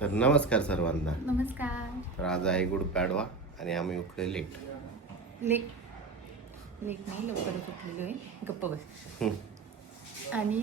तर नमस्कार सर्वांना. नमस्कार. तर आज आहे गुढपाडवा आणि आम्ही उठले लेट. लेट नाही, लवकरच उठलेलो आहे. गप्प बस. आणि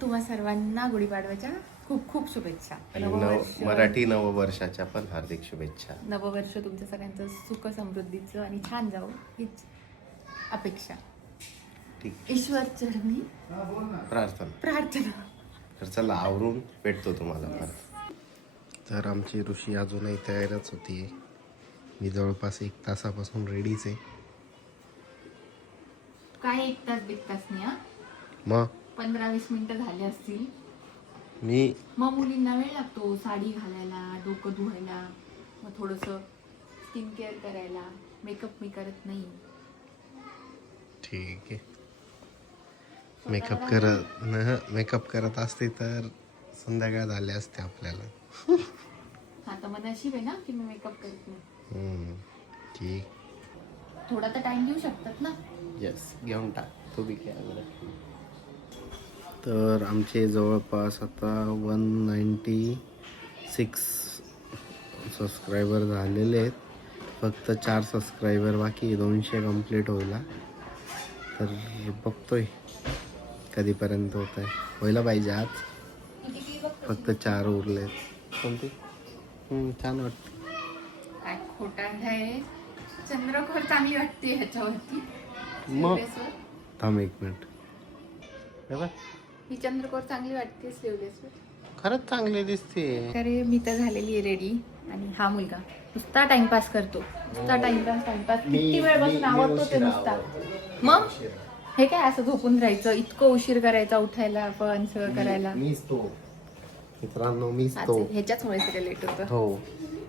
तुम्हा सर्वांना गुढीपाडव्याच्या खूप खूप शुभेच्छा. आणि मराठी नववर्षाच्या पण हार्दिक शुभेच्छा. नववर्ष तुमच्या सगळ्यांचं सुख समृद्धीचं आणि छान जावं हीच अपेक्षा. ठीक. ईश्वर चरणी प्रार्थना. तर चला आवरून भेटतो तुम्हाला परत. तर आमची ऋषी अजूनही तयारच होती. मी जवळपास 1 तासापासून रेडीच आहे. काय 1 तास 1 तास नाही हा, मग 15-20 मिनिटं झाले असतील. मी मुलींना वेळ लागतो साडी घालायला, डोकं धुवायला, मग थोडंसं स्किन केअर करायला. मेकअप मी करत नाही. ठीक आहे. मेकअप करत असते तर संध्याकाळ झाले असते आपल्याला. हा तर मग नशीब आहे ना की मी मेकअप करत नाही. ठीक. थोडा तर टाइम देऊ शकतात ना. येस, घेऊन टाक तू बी काय. तर आमचे जवळपास आता 196 सबस्क्रायबर झालेले आहेत. फक्त 4 सबस्क्रायबर बाकी आहे. 200 कंप्लीट होईल. तर बघतोय कधीपर्यंत होत आहे. व्हायला पाहिजे आज. फक्त 4 उरलेत. कोणते छान वाटते. काय खोटा आहे. चंद्रकोर चांगली वाटते ह्याच्यावरती. मग थांब 1 मिनिट. ही चंद्रकोर चांगली वाटते स्लीवलेसवर. खरंच चांगली दिसते. अरे मी तर झालेली आहे रेडी. आणि हा मुलगा नुसता टाइमपास करतो. नुसता टाइमपास किती वेळ बसून आवडतो ते नुसता. मग हे काय असं झोपून राहायचं, इतकं उशीर करायचा उठायला पण सगळं करायला. मीच तो मित्रांनो, मीच तो. ह्याच्याचमुळे सगळं लेट होतं. हो,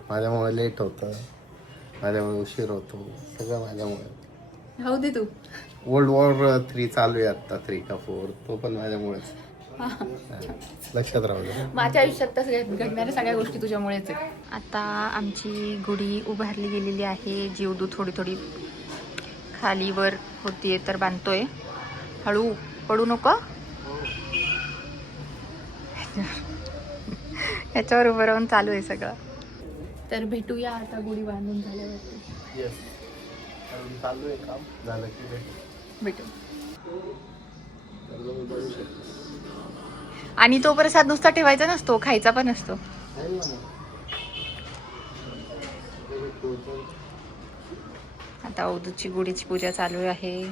माझ्यामुळे लेट होतं, माझ्यामुळे उशीर होतो, सगळं माझ्यामुळे. राहू दे तू. वर्ल्ड वॉर 3 चालू आहे आता, 3 का 4, तो पण माझ्यामुळेच. लक्षात राहू दे. माझ्या आयुष्यात तर घडणाऱ्या सगळ्या गोष्टी तुझ्यामुळेच आहे. आता आमची गुढी उभारली गेलेली आहे. जीवदू थोडी थोडी खालीवर होतीये तर बांधतोय. हळू पडू नको. ह्याच्यावर उभं राहून चालू आहे सगळं. तर भेटूया आता गुढी बांधून झाल्यावरती. येस, चालू आहे काम. झालं की भेटू. आणि तो प्रसाद नुसता ठेवायचा नसतो, खायचा पण असतो. आता अवधूतची गुढीची पूजा चालू आहे.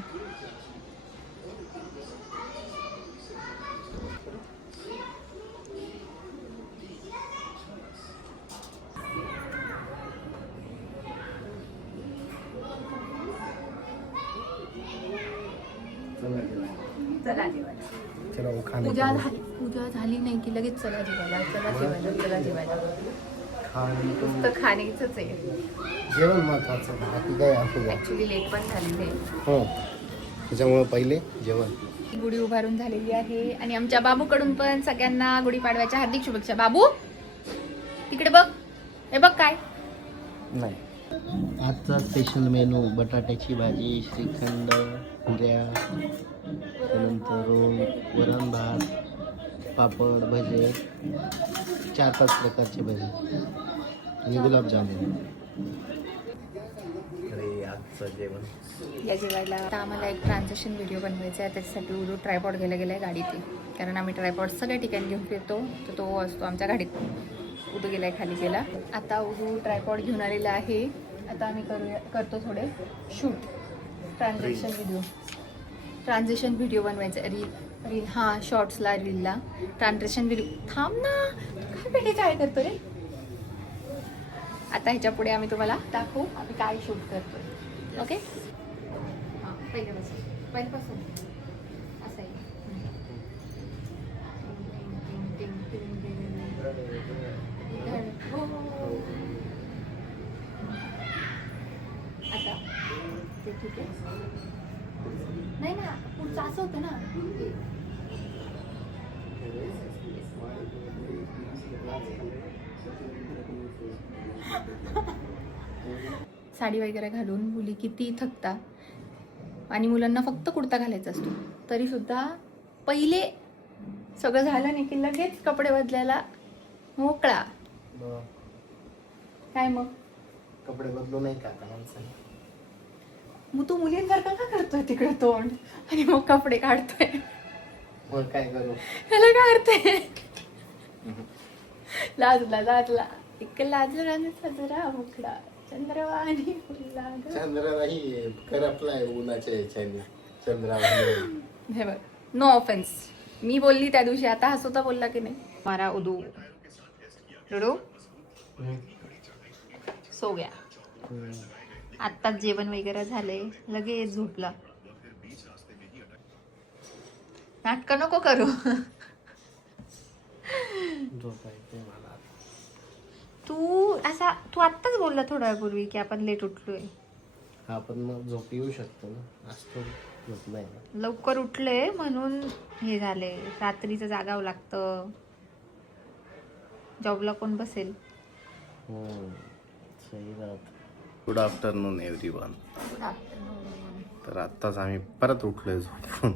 चला जेवायला. पूजा झाली नाही की लगेच चला जेवायला. नुसतं खाण्याचंच आहे. जेवण महत्वाचं, बाकी काय असू द्या. ऍक्च्युली लेट पण झालेली आहे. हो, त्याच्यामुळे पहिले जेवण. गुढी उभारून झालेली आहे. आणि आमच्या बाबूकडून पण सगळ्यांना गुढीपाडव्याच्या हार्दिक शुभेच्छा. बाबू तिकडे बघ. हे बघ काय नाही. आजचा स्पेशल मेनू बटाट्याची भाजी, श्रीखंड, पुऱ्या, त्यानंतर वरण भात, पापड, भजे, 4-5 प्रकारचे भजे आणि गुलाबजामुन. अरे आजचं जेवण. या जेवायला आता आम्हाला एक ट्रान्झॅक्शन व्हिडिओ बनवायचा आहे. त्याच्यासाठी उदू ट्रायपॉड घ्यायला गेला आहे गाडीत. कारण आम्ही ट्रायपॉड सगळ्या ठिकाणी घेऊन फिरतो, तर तो असतो आमच्या गाडीत. उदू गेलाय खाली गेला. आता उदू ट्रायपॉड घेऊन आलेला आहे. आता आम्ही करतो थोडे शूट. ट्रान्झॅक्शन व्हिडिओ बनवायचा. रील हां, शॉर्ट्सला, रीलला ट्रान्झॅक्शन व्हिडिओ. थांब ना, काय पेटे काय करतो रे. आता ह्याच्या पुढे आम्ही तुम्हाला दाखवू आम्ही काय शूट करतोय. ओके. हां, पहिल्यापासून असं आहे. आता ते ठीक आहे. नाही ना, पुढचं असं होतं ना. साडी वगैरे घालून मुली किती थकता. आणि मुलांना फक्त कुर्ता घालायचा असतो, तरी सुद्धा पहिले सगळं झालं नाही की लगेच कपडे बदलायला मोकळा. काय मग कपडे बदलू नाही का आता माणसाने? मग तू मुलींसारखा का करतोय तिकडे तोंड आणि मग कपडे काढतोय? मग काय करू? ह्याला काय अर्थ आहे? लाजला एक लाजला सजरा मुखडा चंद्रवाणी फुलला ग. चंद्र नाही करपलाय उन्हाच्या ह्याच्याने चंद्रा. हे बघ, नो ऑफेन्स. मी बोलली त्या दिवशी, आता हसवता बोलला की नाही. मारा उदू डुडू सो गया. आत्ताच जेवण वगैरे झाले, लगेच झोपला. नाटकं नको करू. झोपायचंय मला. तू आत्ताच बोलला थोड्या वेळापूर्वी की आपण लेट उठलोय. हा पण मग झोप येऊ शकतो ना, असतो झोप नाही ना. लवकर उठले म्हणून हे झाले. रात्रीचं जागावं लागतं. जॉबला कोण बसेल? सही रात. Good afternoon everyone. तर आत्ताच आम्ही परत उठलोय झोपून.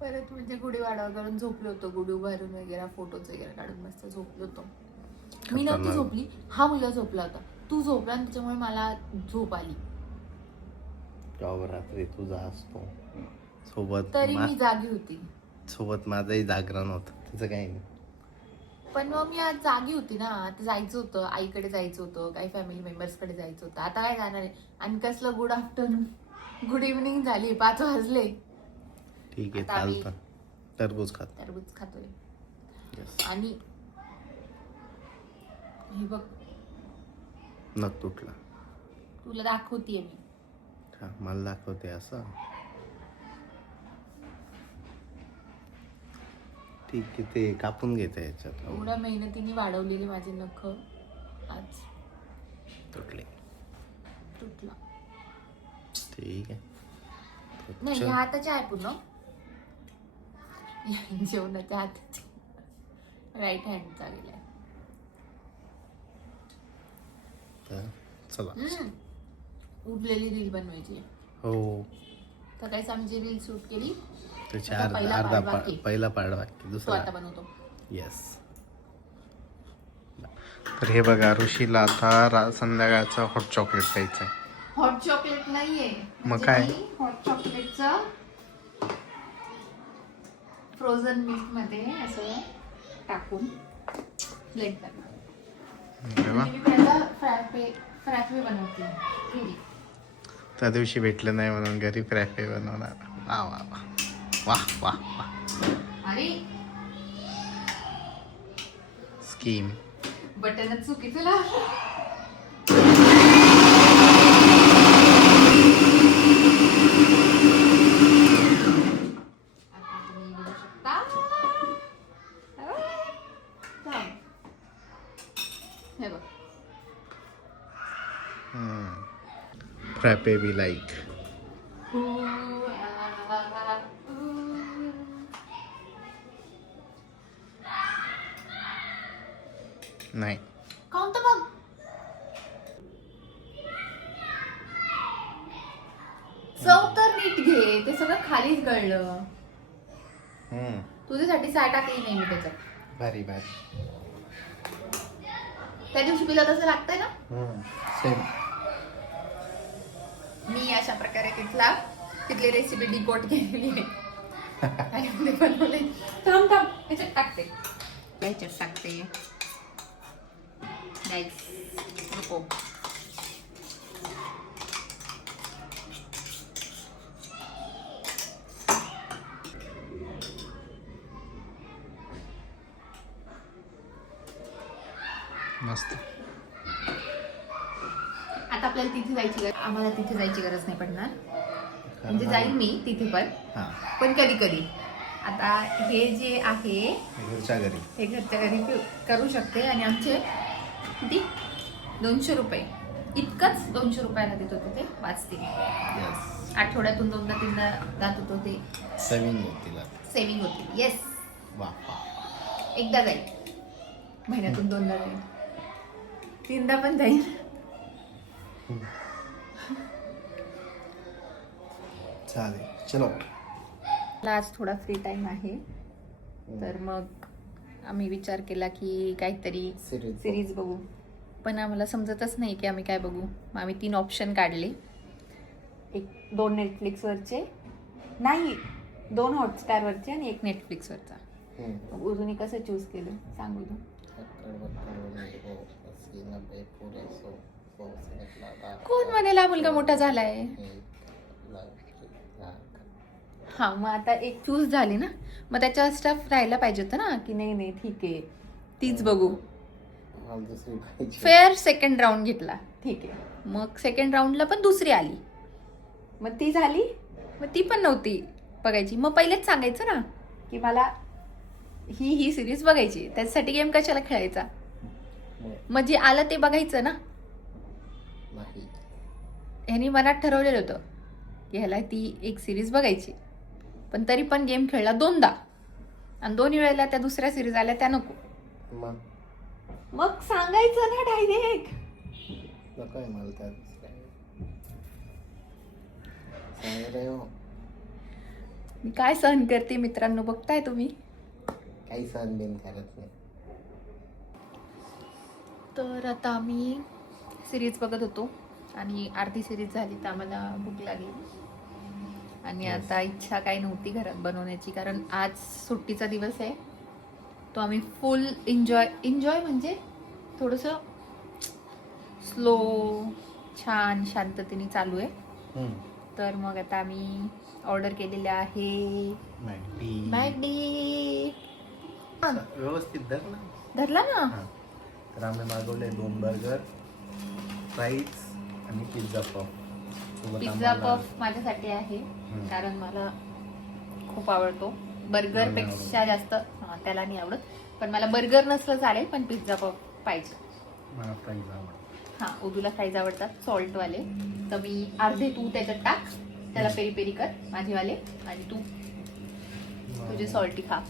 परत म्हणजे गुढी वाढवाकडून झोपलो होतो. गुढी उभारून वगैरे फोटोज वगैरे काढून मस्त झोपलो होतो. मी नव्हती झोपली, हा मुलगा झोपला होता. तू झोपला आणि त्याच्यामुळे मला झोप आली. रात्री तुझा असतो सोबत, तरी मी जागी होती. सोबत माझंही जागरण होतं, त्याचं काही नाही. पण मग मी आज जागी होती ना. आता जायचं होतं, आईकडे जायचं होतं, काही फॅमिली मेंबर्स कडे जायचं होतं. आता काय जाणार आहे? आणि कसलं गुड आफ्टरनून, गुड इव्हनिंग झाली, 5 वाजले. ठीक आहे, चालतं. टरबूज खातोय. आणि हे बघ, नक तुटला. तुला दाखवतीये मी. हा, मला दाखवते असं. ठीक आहे, ते कापून घेते याच्यात. एवढ्या मेहनतीने वाढवलेली माझी नख आज तुटला. ठीक आहे. नाही, ह्या हाताच्या आहे पूर्ण. जेवणाच्या हाताची राईट हँडचा गेलाय. तर चला. उरलेली रील बनवायची. हो, तर काहीच आम्ही जी रील शूट केली त्याची आता पहिला पार्ट बाकी, तो दुसरा आता बनवतो. येस. तर हे बघा, ऋषीला आता संध्याकाळचं हॉट चॉकलेट प्यायचंय. हॉट चॉकलेट नाहीये, मग काय? हॉट चॉकलेटचं फ्रोझन मिल्क मध्ये असं टाकून ब्लेंड करणार. मी पहिला फ्रॅपे बनवते घरी. त्या दिवशी भेटलं नाही म्हणून घरी फ्रॅपे बनवणार. वा वा वा वाह वाह वाह. अरे स्कीम. बटनच चुकीचं लावलं. आता तुम्ही बघू शकता. हे बघ, फ्रॅपे बी लाईक. नाही कोणतं बघ. चव तर नीट घे, ते सगळं खालीच गळलं. तुझ्यासाठी साय टाकली नाही मी त्याच्यात. भारी भारी. त्या दिवशी पिला तसं लागतंय ना. सेम. मी अशा प्रकारे तिथली रेसिपी डिकोड केलेली आहे आणि ते बनवले. थांब याच्यात टाकते. नको. मस्त. आता आपल्याला तिथे जायची आम्हाला तिथे जायची गरज नाही पडणार. म्हणजे जाईल मी तिथे पण कधी कधी. आता हे जे आहे घरच्या घरी, हे घरच्या घरी करू शकते. आणि आमचे किती 200 रुपये इतकंच 200 रुपयाला देत होते ते वाचतील. आठवड्यातून 2-3दा जात होतो ते. सेविंग होती. येस. एकदा जाईल, महिन्यातून 2दा जाईल, 3दा पण जाईल. चालेल, चलो. आज थोडा फ्री टाइम आहे, तर मग आम्ही विचार केला की काहीतरी सिरीज बघू. पण आम्हाला समजतच नाही की आम्ही काय बघू. मग आम्ही 3 ऑप्शन काढले. 2 नेटफ्लिक्सवरचे, नाही 2 हॉटस्टारवरचे आणि 1 नेटफ्लिक्सवरचा. उर्दूने कसं चूज केलं सांगू तू. कोण म्हणेला मुलगा मोठा झालाय. हा मग आता एक चूज झाली ना, मग त्याच्यावर स्टफ राहायला पाहिजे होतं ना की नाही नाही ठीक आहे तीच बघू. फेअर सेकंड राऊंड घेतला, ठीक आहे. मग सेकंड राऊंडला पण दुसरी आली, मग ती झाली, मग ती पण नव्हती बघायची. मग पहिलेच सांगायचं ना की मला ही सिरीज बघायची, त्याच्यासाठी गेम कशाला खेळायचा. मग जे आलं ते बघायचं ना. ह्यानी मनात ठरवलेलं होतं की ह्याला ती एक सिरीज बघायची, पण तरी पण गेम खेळला 2दा आणि 2 वेळेला त्या दुसऱ्या सिरीज आल्या त्या नको. मग सांगायचं ना डायरेक्ट. मी काय सहन करते मित्रांनो, बघताय तुम्ही. काही सहन बिन करत नाही. तर आता आम्ही सिरीज बघत होतो आणि अर्धी सिरीज झाली तर आम्हाला भूक लागली आणि आता इच्छा काही नव्हती घरात बनवण्याची, कारण आज सुट्टीचा दिवस आहे. तो आम्ही फुल एन्जॉय म्हणजे थोडंसं स्लो छान शांततेने चालू आहे. तर मग आता आम्ही ऑर्डर केलेले आहे मॅगडी. व्यवस्थित धरला ना. तर आम्ही मागवले 2 बर्गर, फ्राईज आणि पिझ्झा पफ. पिझ्झा पफ माझ्यासाठी आहे कारण मला खूप आवडतो. बर्गर पेक्षा जास्त त्याला नाही आवडत, पण मला बर्गर नसलं चालेल पण पिझ्झा पफ पाहिजे. मला फ्राईज आवडतात. हा उदूला फ्राईज आवडतात सॉल्टवाले, तर मी अर्धे तू त्याच्यात टाक, त्याला पेरी पेरी कर माझेवाले, आणि तू तुझे सॉल्टी खा.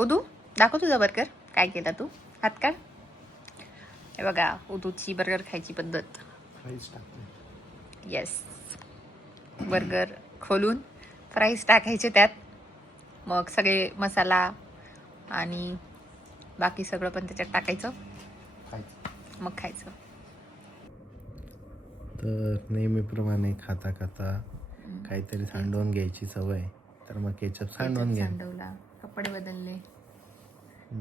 उदू दाखव तुझा बर्गर काय केला तू, हात काढ. हे बघा उदूची बर्गर खायची पद्धत. फ्राईज टाकते. येस, बर्गर खोलून फ्राईज टाकायचे त्यात, मग सगळे मसाला आणि बाकी सगळं पण त्याच्यात टाकायचं, मग खायचं. तर नेहमीप्रमाणे खाता खाता काहीतरी सांडवून घ्यायची सवय, तर मग केचप सांडवून घ्या. सांडवला, कपडे बदलले,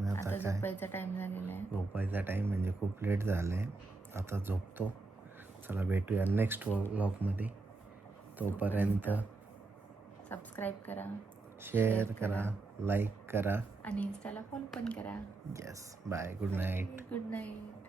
आता काय झोपायचा टाइम झालेला आहे. झोपायचा टाइम म्हणजे खूप लेट झालंय, आता झोपतो. चला भेटूया नेक्स्ट व्लॉगमध्ये. तोपर्यंत सबस्क्राईब करा, शेअर करा, लाईक करा आणि इन्स्टाला फॉलो पण करा. Yes. Bye, good night. Good night.